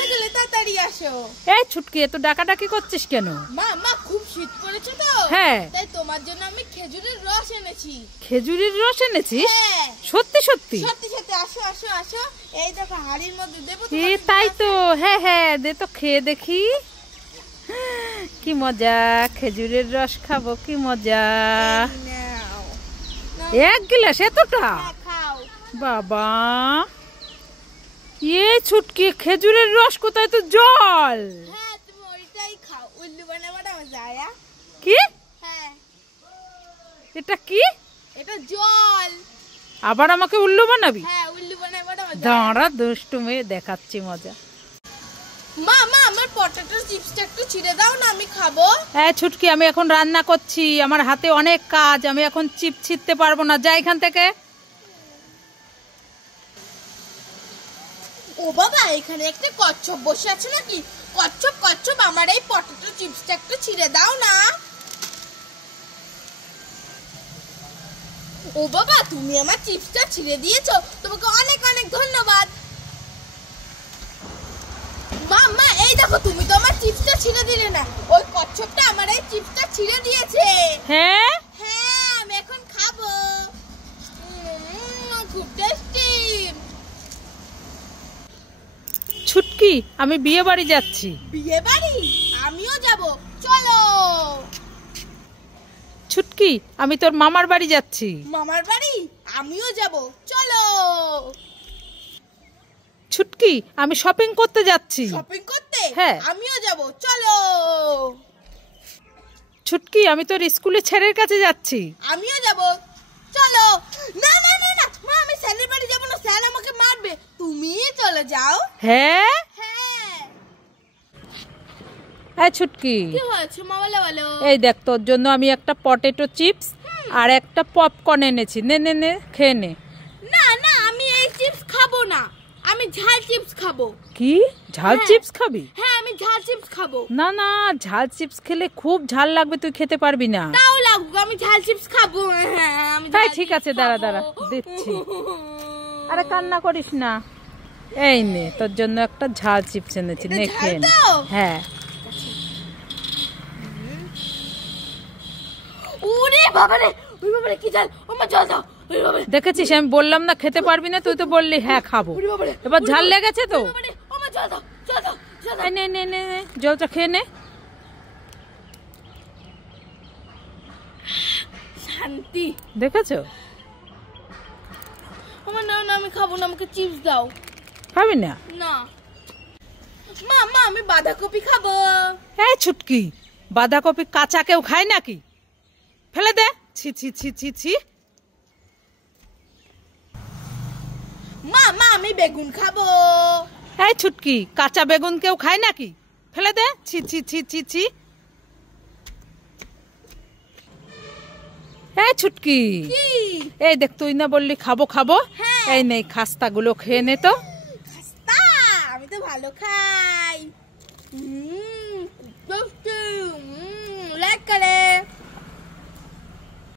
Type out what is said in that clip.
কোথায় গেলে তাড়াতাড়ি আসো। এই ছুটকি, এত ডাকাডাকি করছিস কেন? মা মা খুব শীত পড়েছে তো, হ্যাঁ তাই তোমার জন্য আমি খেজুরের রস এনেছি। খেজুরের রস এনেছিস? হ্যাঁ সত্যি সত্যি? সত্যি সত্যি, আসো আসো আসো। এই দেখো হাড়ির মধ্যে দেবো। তাই তো, হ্যাঁ হ্যাঁ, দে তো খেয়ে দেখি। কি মজা, খেজুরের রস খাবো, কি মজা। এক গ্লাস এতটা? খাও বাবা, এই ছুটকি, খেজুরের রস কোথায়, তো জল। হ্যাঁ তুমি ওইটাই খাও। উল্লু বানাবাটা যায়। কি? হ্যাঁ এটা কি? এটা জল। আবার আমাকে উল্লু বানাবি? হ্যাঁ উল্লু বানাবাটা দাঁড়া, দুষ্টু মেয়ে, দেখাচ্ছি মজা। মা মা আমার পটেটো চিপসটা একটু ছিঁড়ে দাও না, আমি খাবো। হ্যাঁ ছুটকি, আমি এখন রান্না করছি, আমার হাতে অনেক কাজ, আমি এখন চিপ ছিঁড়তে পারবো না, যা এখান থেকে। ও বাবা, এখানে একটা কচ্ছপ বসে আছে নাকি? কচ্ছপ কচ্ছপ, আমার এই পটেটো চিপসটা একটু ছিঁড়ে দাও না। ও বাবা, তুমি আমার চিপসটা ছিঁড়ে দিয়েছো, তোমাকে অনেক অনেক ধন্যবাদ। মা মা এই দেখো, তুমি তো আমার চিপসটা ছিঁড়ে দিলে না, ওই কচ্ছপটা আমার এই চিপসটা ছিঁড়ে দিয়েছে। হ্যাঁ হ্যাঁ আমি এখন খাবো। খুব টেস্টি। ছুটকি, আমি বিয়ে বাড়ি যাচ্ছি। বিয়ে বাড়ি? আমিও যাব, চলো। ছুটকি, আমি তোর মামার বাড়ি যাচ্ছি। মামার বাড়ি? আমিও যাব, চলো। ছুটকি, আমি শপিং করতে যাচ্ছি। শপিং করতে? হ্যাঁ। আমিও যাব, চলো। ছুটকি, আমি তোর স্কুলে ছেলের কাছে যাচ্ছি। আমিও যাব, চলো। না না না না মা, আমি স্যারের বাড়ি যাব না, স্যার আমাকে মারবে, তুমি চলে যাও। হ্যাঁ হ্যাঁ। হ্যাঁ ছুটকি, কি হয়েছে মা, বলো বলো। এই দেখ, তোর জন্য আমি একটা পটেটো চিপস আর একটা পপকর্ন এনেছি, নে নে নে, খেয়ে নে। না না, আমি এই চিপস খাবো না, আমি ঝাল চিপস খাবো। কি, ঝাল হ্যাঁ। চিপস খাবি? হ্যাঁ আমি ঝাল চিপস খাবো। না না, ঝাল চিপস খেলে খুব ঝাল লাগবে, তুই খেতে পারবি না। তাও লাগুক, আমি ঝাল চিপস খাবো। হ্যাঁ আমি তাই ঝাল ঠিক চিপস আছে, দাঁড়া খাবো। দাঁড়া, দিচ্ছি। আরে কান্না করিস না, এই নে, তোর জন্য একটা ঝাল চিপস এনেছি, এটা নে ঝাল খেয়ে নে। তো? হ্যাঁ। ওরে বাবারে, ওরে বাবারে, কি ঝাল, ওমা জল দাও। ওরে বাবারে, দেখেছিস, আমি বললাম না খেতে পারবি না, তুই তো বললি হ্যাঁ খাবো। ওরে বাবারে, এবার ঝাল লেগেছে তো। ওরে বাবারে, ওমা জল দাও, জল দাও, জল দাও। এই নে নে নে নে, জলটা খেয়ে নে। শান্তি। দেখেছো? ওমা না না, আমি খাবো না, আমাকে চিপস দাও। খাবি না? না মা মা, আমি বাঁধাকপি খাবো। এই ছুটকি, বাঁধাকপি কাঁচা কেউ খায় নাকি? ফেলে দে, ছি ছি ছি ছি ছি। মা মা, আমি বেগুন খাবো। এই ছুটকি, কাঁচা বেগুন কেউ খায় নাকি? ফেলে দে, ছি ছি ছি ছি ছি। এই ছুটকি, কি? এই দেখ, তুই না বললি খাবো খাবো, হ্যাঁ। এই নেই, খাস্তাগুলো খেয়ে নে তো। খাস্তা? আমি তো ভালো খাই। লাইক করে।